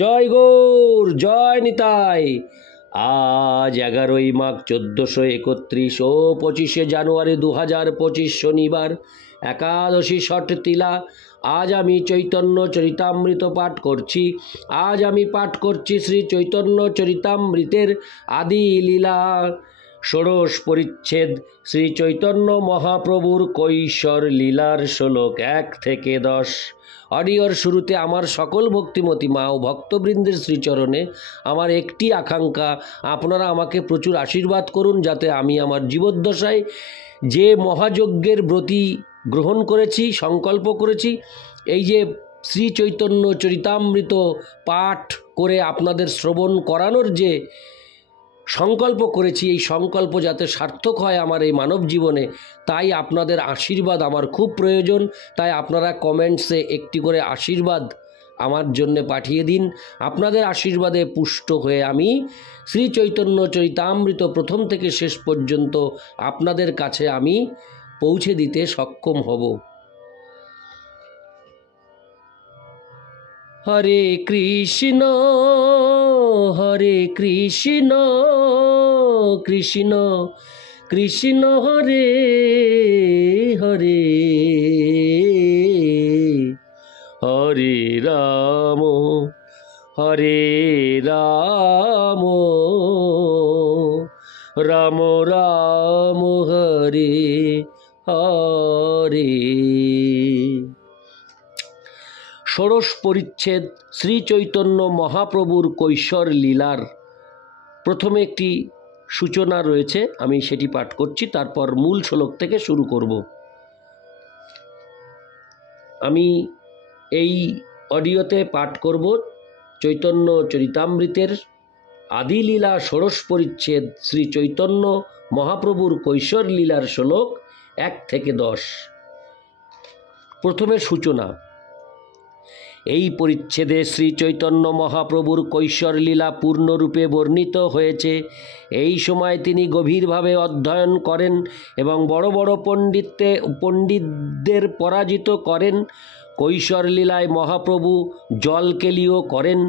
জয় গৌর, জয় নিতাই। আজ 11ই মাঘ 1431 ও 25শে জানুয়ারি 2025 শনিবার, একাদশী ষট তিলা। আজ আমি চৈতন্য চরিতামৃত পাঠ করছি। আজ আমি পাঠ করছি শ্রী চৈতন্য চরিতামৃতের আদি লীলা ষোড়শ পরিচ্ছেদ, শ্রী চৈতন্য মহাপ্রভুর কৈশোর লীলার শ্লোক 1 থেকে 10। অডিওর শুরুতে আমার সকল ভক্তিমতী মা ও ভক্তবৃন্দের শ্রীচরণে আমার একটি আকাঙ্ক্ষা, আপনারা আমাকে প্রচুর আশীর্বাদ করুন, যাতে আমি আমার জীবদ্দশায় যে মহাযজ্ঞের ব্রতী গ্রহণ করেছি, সংকল্প করেছি, এই যে শ্রী চৈতন্য চরিতামৃত পাঠ করে আপনাদের শ্রবণ করানোর যে সংকল্প করেছি, এই সংকল্প যাতে সার্থক হয় আমার এই মানব জীবনে, তাই আপনাদের আশীর্বাদ আমার খুব প্রয়োজন। তাই আপনারা কমেন্টসে একটি করে আশীর্বাদ আমার জন্য পাঠিয়ে দিন। আপনাদের আশীর্বাদে পুষ্ট হয়ে আমি শ্রী চৈতন্য চরিতামৃত প্রথম থেকে শেষ পর্যন্ত আপনাদের কাছে আমি পৌঁছে দিতে সক্ষম হব। হরে কৃষ্ণ কৃষ্ণ কৃষ্ণ হরে হরে, হরে রাম রাম রাম হরে হরে। ষোড়শ পরিচ্ছেদ শ্রী চৈতন্য মহাপ্রভুর কৈশোর লীলার প্রথমে একটি সূচনা রয়েছে, আমি সেটি পাঠ করছি, তারপর মূল শ্লোক থেকে শুরু করব। আমি এই অডিওতে পাঠ করব চৈতন্য চরিতামৃতের আদি লীলা ষোড়শ পরিচ্ছেদ শ্রী চৈতন্য মহাপ্রভুর কৈশোর লীলার শ্লোক 1 থেকে 10। প্রথমে সূচনা। এই পরিচ্ছেদে শ্রী চৈতন্য মহাপ্রভুর কৈশোর লীলা পূর্ণরূপে বর্ণিত হয়েছে। এই সময় তিনি গভীরভাবে অধ্যয়ন করেন এবং বড় বড় পণ্ডিতদের পরাজিত করেন। কৈশোর লীলায় মহাপ্রভু জলকেলিও করেন।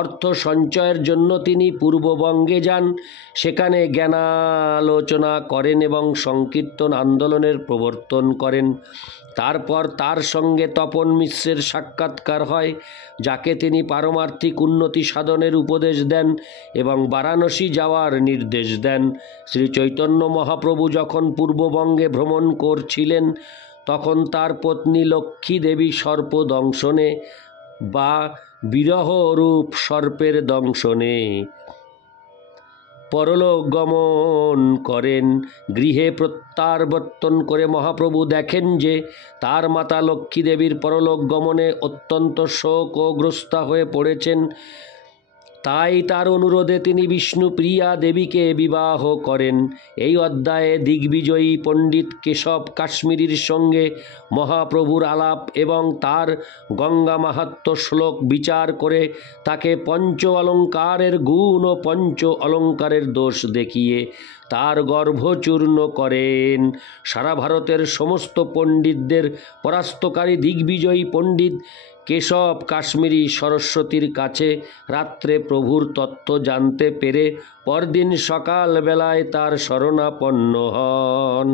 অর্থ সঞ্চয়ের জন্য তিনি পূর্ববঙ্গে যান, সেখানে জ্ঞানালোচনা করেন এবং সংকীর্তন আন্দোলনের প্রবর্তন করেন। তারপর তার সঙ্গে তপন মিশ্রের সাক্ষাৎকার হয়, যাকে তিনি পারমার্থিক উন্নতি সাধনের উপদেশ দেন এবং বারাণসী যাওয়ার নির্দেশ দেন। শ্রী চৈতন্য মহাপ্রভু যখন পূর্ববঙ্গে ভ্রমণ করছিলেন, তখন তার পত্নী লক্ষ্মী দেবী সর্প দংশনে বা বিরহরূপ সর্পের দংশনে পরলোক গমন করেন। গৃহে প্রত্যাবর্তন করে মহাপ্রভু দেখেন যে তার মাতা লক্ষ্মী দেবীর পরলোক গমনে অত্যন্ত শোকগ্রস্তা হয়ে পড়েছেন। তাই তার অনুরোধে তিনি বিষ্ণুপ্রিয়া দেবীকে বিবাহ করেন। এই অধ্যায়ে দিগ্বিজয়ী পণ্ডিত কেশব কাশ্মীরির সঙ্গে মহাপ্রভুর আলাপ এবং তার গঙ্গা মাহাত্ম্য শ্লোক বিচার করে তাকে পঞ্চ অলঙ্কারের গুণ ও পঞ্চ অলঙ্কারের দোষ দেখিয়ে তার গর্ভচূর্ণ করেন। সারা ভারতের সমস্ত পণ্ডিতদের পরাস্তকারী দিগ্বিজয়ী পণ্ডিত কেশব কাশ্মীরি সরস্বতীর কাছে রাত্রে প্রভুর তত্ত্ব জানতে পেরে পরদিন সকালবেলায় তার শরণাপন্ন হন।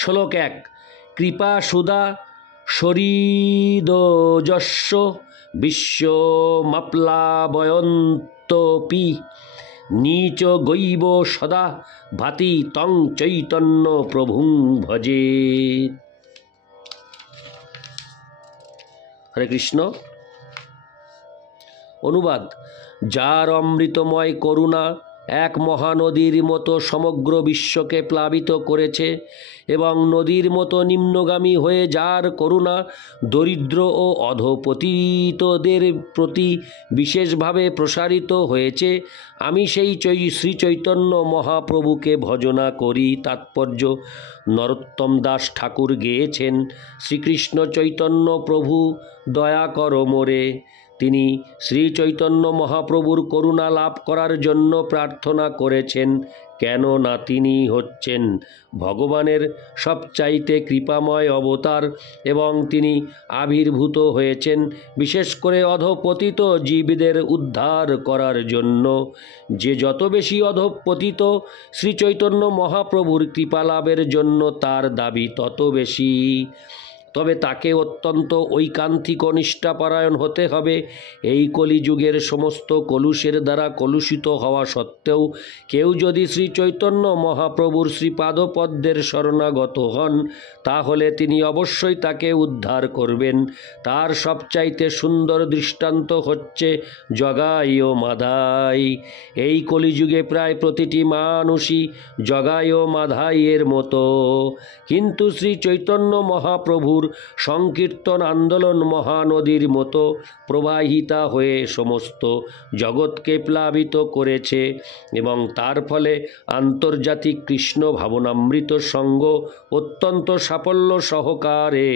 শ্লোক 1। কৃপা সুদা শরীদোজস্ব বিশ্বমাপ্লাবয়ন্তপি নীচ গৈব সদা ভাতি তং চৈতন্য প্রভুং ভজে। হরে কৃষ্ণ। অনুবাদ। যার অমৃতময় করুণা এক মহানদীর মতো সমগ্র বিশ্বকে প্লাবিত করেছে এবং নদীর মতো নিম্নগামী হয়ে যার করুণা দরিদ্র ও অধপতিতদের প্রতি বিশেষভাবে প্রসারিত হয়েছে, আমি সেই শ্রী চৈতন্য মহাপ্রভুকে ভজনা করি। তাৎপর্য। নরোত্তম দাস ঠাকুর গেয়েছেন, শ্রীকৃষ্ণ চৈতন্য প্রভু দয়া করো মোরে। তিনি শ্রী চৈতন্য মহাপ্রভুর করুণা লাভ করার জন্য প্রার্থনা করেছেন। কেননা তিনি হচ্ছেন ভগবানের সবচাইতে কৃপাময় অবতার এবং তিনি আবির্ভূত হয়েছেন বিশেষ করে অধঃপতিত জীবদের উদ্ধার করার জন্য। যে যত বেশি অধঃপতিত শ্রীচৈতন্য মহাপ্রভুর কৃপালাভের জন্য তার দাবি তত বেশি। তবে তাকে অত্যন্ত ঐকান্তিক ও নিষ্ঠাপরায়ণ হতে হবে। এই কলিযুগের সমস্ত কলুষের দ্বারা কলুষিত হওয়া সত্ত্বেও কেউ যদি শ্রী চৈতন্য মহাপ্রভুর শ্রীপাদপদ্মের শরণাগত হন তাহলে তিনি অবশ্যই তাকে উদ্ধার করবেন। তার সবচাইতে সুন্দর দৃষ্টান্ত হচ্ছে জগাই ও মাধাই। এই কলিযুগে প্রায় প্রতিটি মানুষই জগাই ও মাধাইয়ের মতো, কিন্তু শ্রী চৈতন্য মহাপ্রভুর সংকীর্তন আন্দোলন মহানদীর মতো প্রবাহিতা হয়ে সমস্ত জগৎকে প্লাবিত করেছে এবং তার ফলে আন্তর্জাতিক কৃষ্ণ ভাবনামৃত সঙ্গ অত্যন্ত সাফল্য সহকারে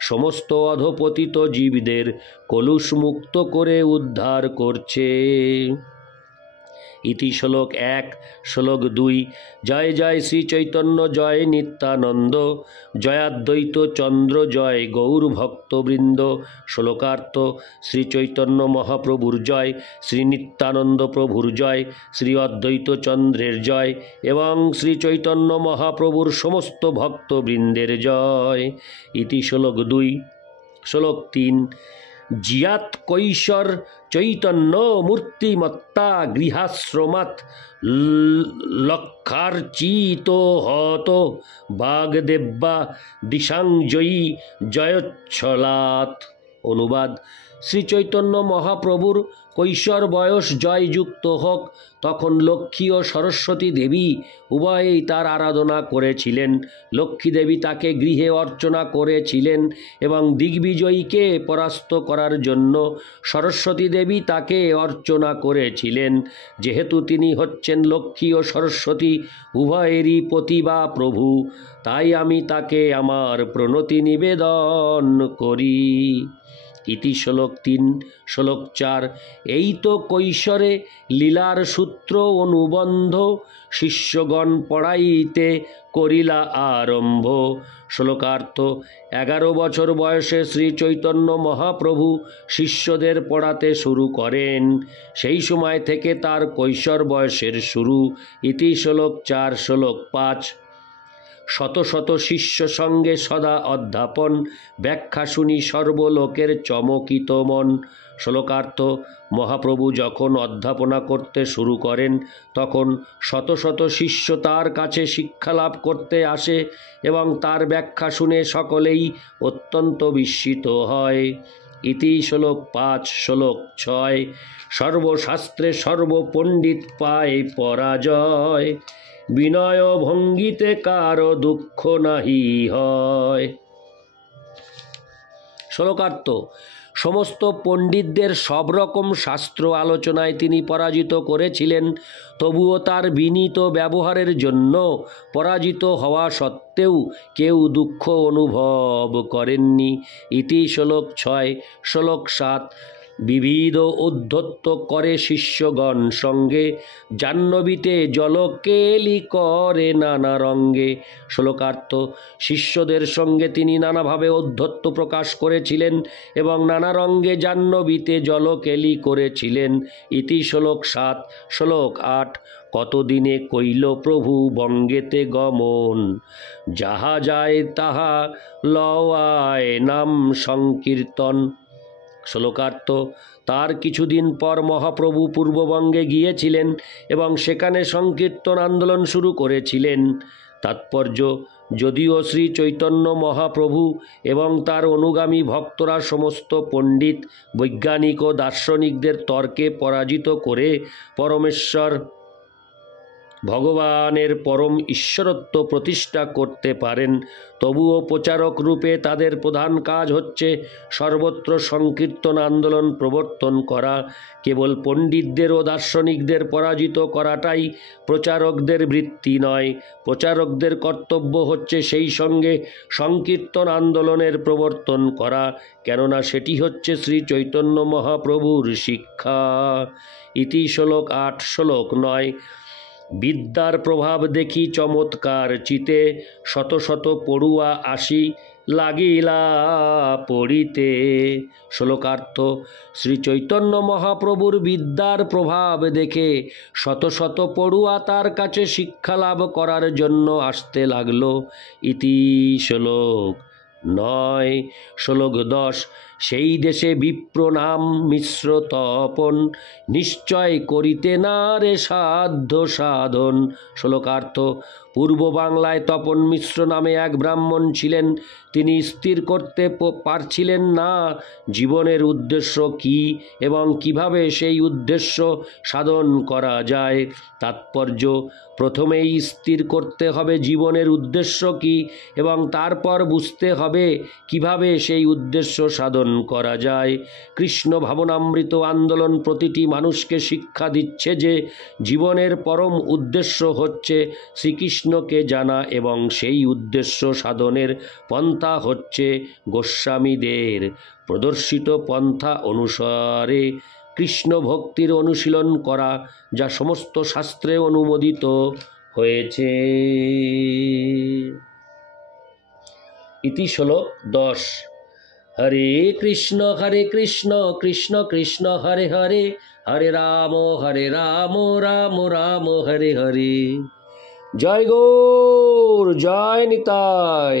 সমস্ত অধঃপতিত জীবদের কলুষমুক্ত করে উদ্ধার করছে। ইতি শ্লোক 1, শ্লোক 2। জয় জয় শ্রী চৈতন্য জয় নিত্যানন্দ, জয়াদ্বৈত চন্দ্র জয় গৌর ভক্তবৃন্দ। শ্লোকার্থ: শ্রী চৈতন্য মহাপ্রভুর জয়, শ্রী নিত্যানন্দ প্রভুর জয়, শ্রী অদ্বৈত চন্দ্রের জয় এবং শ্রী চৈতন্য মহাপ্রভুর সমস্ত ভক্তবৃন্দের জয়। ইতি শ্লোক 2। শ্লোক 3। জিয়াত কৈশোর চৈতন্য মূর্তিমত্তা গৃহাশ্রমাৎ লক্ষার্চিত হত বাগদেব্যা দিশাংজয়ী জয়োচ্ছলাৎ। অনুবাদ: শ্রী চৈতন্য মহাপ্রভুর কৈশোর বয়স জয়যুক্ত হোক, তখন লক্ষ্মী ও সরস্বতী দেবী উভয়েই তার আরাধনা করেছিলেন। লক্ষ্মী দেবী তাকে গৃহে অর্চনা করেছিলেন এবং দিগ্বিজয়ীকে পরাস্ত করার জন্য সরস্বতী দেবী তাকে অর্চনা করেছিলেন। যেহেতু তিনি হচ্ছেন লক্ষ্মী ও সরস্বতী উভয়েরই পতি বা প্রভু, তাই আমি তাকে আমার প্রণতি নিবেদন করি। ইতি শ্লোক 3। শ্লোক 4। এই তো কৈশোরে লীলার সূত্র অনুবন্ধ শিষ্যগণ পড়াইতে করিলা আরম্ভ। শ্লোকার্থ: 11 বছর বয়সে শ্রী চৈতন্য মহাপ্রভু শিষ্যদের পড়াতে শুরু করেন। সেই সময় থেকে তার কৈশোর বয়সের শুরু। ইতি শ্লোক 4। শ্লোক 5। শত শত শিষ্য সঙ্গে সদা অধ্যাপন, ব্যাখ্যা শুনি সর্বলোকের চমকিত মন। শ্লোকার্থ: মহাপ্রভু যখন অধ্যাপনা করতে শুরু করেন তখন শত শত শিষ্য তার কাছে শিক্ষালাভ করতে আসে এবং তার ব্যাখ্যা শুনে সকলেই অত্যন্ত বিস্মিত হয়। ইতি শ্লোক 5। শ্লোক 6। সর্বশাস্ত্রে সর্বপণ্ডিত পায় পরাজয়, বিনয় ভঙ্গিতে কারো দুঃখ নাহি হয়। শ্লোকার্থ: সমস্ত পণ্ডিতদের সব রকম শাস্ত্র আলোচনায় তিনি পরাজিত করেছিলেন, তবুও তার বিনীত ব্যবহারের জন্য পরাজিত হওয়া সত্ত্বেও কেউ দুঃখ অনুভব করেননি। ইতি শ্লোক 6। শ্লোক 7। বিবিধ উদ্ধত্ত করে শিষ্যগণ সঙ্গে, জাহ্নবীতে জলকেলি করে নানা রঙ্গে। শ্লোকার্থ: শিষ্যদের সঙ্গে তিনি নানাভাবে ঔদ্ধত্য প্রকাশ করেছিলেন এবং নানা রঙ্গে জাহ্নবীতে জলকেলি করেছিলেন। ইতি শ্লোক 7। শ্লোক 8। কতদিনে কইল প্রভু বঙ্গেতে গমন, যাহা যায় তাহা লওয়ায় নাম সংকীর্তন। শ্লোকার্থ: তার কিছুদিন পর মহাপ্রভু পূর্ববঙ্গে গিয়েছিলেন এবং সেখানে সংকীর্তন আন্দোলন শুরু করেছিলেন। তাৎপর্য: যদিও শ্রী চৈতন্য মহাপ্রভু এবং তার অনুগামী ভক্তরা সমস্ত পণ্ডিত, বৈজ্ঞানিক ও দার্শনিকদের তর্কে পরাজিত করে পরমেশ্বর ভগবানের পরম ঈশ্বরত্ব প্রতিষ্ঠা করতে পারেন, তবুও প্রচারক রূপে তাদের প্রধান কাজ হচ্ছে সর্বত্র সংকীর্তন আন্দোলন প্রবর্তন করা। কেবল পণ্ডিতদের ও দার্শনিকদের পরাজিত করাটাই প্রচারকদের বৃত্তি নয়, প্রচারকদের কর্তব্য হচ্ছে সেই সঙ্গে সংকীর্তন আন্দোলনের প্রবর্তন করা, কেননা সেটি হচ্ছে শ্রী চৈতন্য মহাপ্রভুর শিক্ষা। ইতি শ্লোক 8। শ্লোক 9। বিদ্যার প্রভাব দেখি চমৎকার চিতে, শত শত পড়ুয়া আসি লাগিলা পড়িতে। শ্লোকার্থ: শ্রী চৈতন্য মহাপ্রভুর বিদ্যার প্রভাব দেখে শত শত পড়ুয়া তার কাছে শিক্ষা লাভ করার জন্য আসতে লাগলো। ইতি শ্লোক 9। শ্লোক 10। সেই দেশে বিপ্র নাম মিশ্র তপন, নিশ্চয় করিতে না রে সাধ্য সাধন। শ্লোকার্থ: পূর্ব বাংলায় তপন মিশ্র নামে এক ব্রাহ্মণ ছিলেন। তিনি স্থির করতে পারছিলেন না জীবনের উদ্দেশ্য কি এবং কিভাবে সেই উদ্দেশ্য সাধন করা যায়। তাৎপর্য: প্রথমেই স্থির করতে হবে জীবনের উদ্দেশ্য কি এবং তারপর বুঝতে হবে কিভাবে সেই উদ্দেশ্য সাধন করা যায়। কৃষ্ণ ভাবনামৃত আন্দোলন প্রতিটি মানুষকে শিক্ষা দিচ্ছে যে জীবনের পরম উদ্দেশ্য হচ্ছে শ্রীকৃষ্ণকে জানা এবং সেই উদ্দেশ্য সাধনের পন্থা হচ্ছে গোস্বামীদের প্রদর্শিত পন্থা অনুসারে কৃষ্ণ ভক্তির অনুশীলন করা, যা সমস্ত শাস্ত্রে অনুমোদিত হয়েছে। ইতি শ্লোক 10। হরে কৃষ্ণ কৃষ্ণ কৃষ্ণ হরে হরে, হরে রাম রাম রাম হরে হরে। জয় গৌর, জয় নিতাই।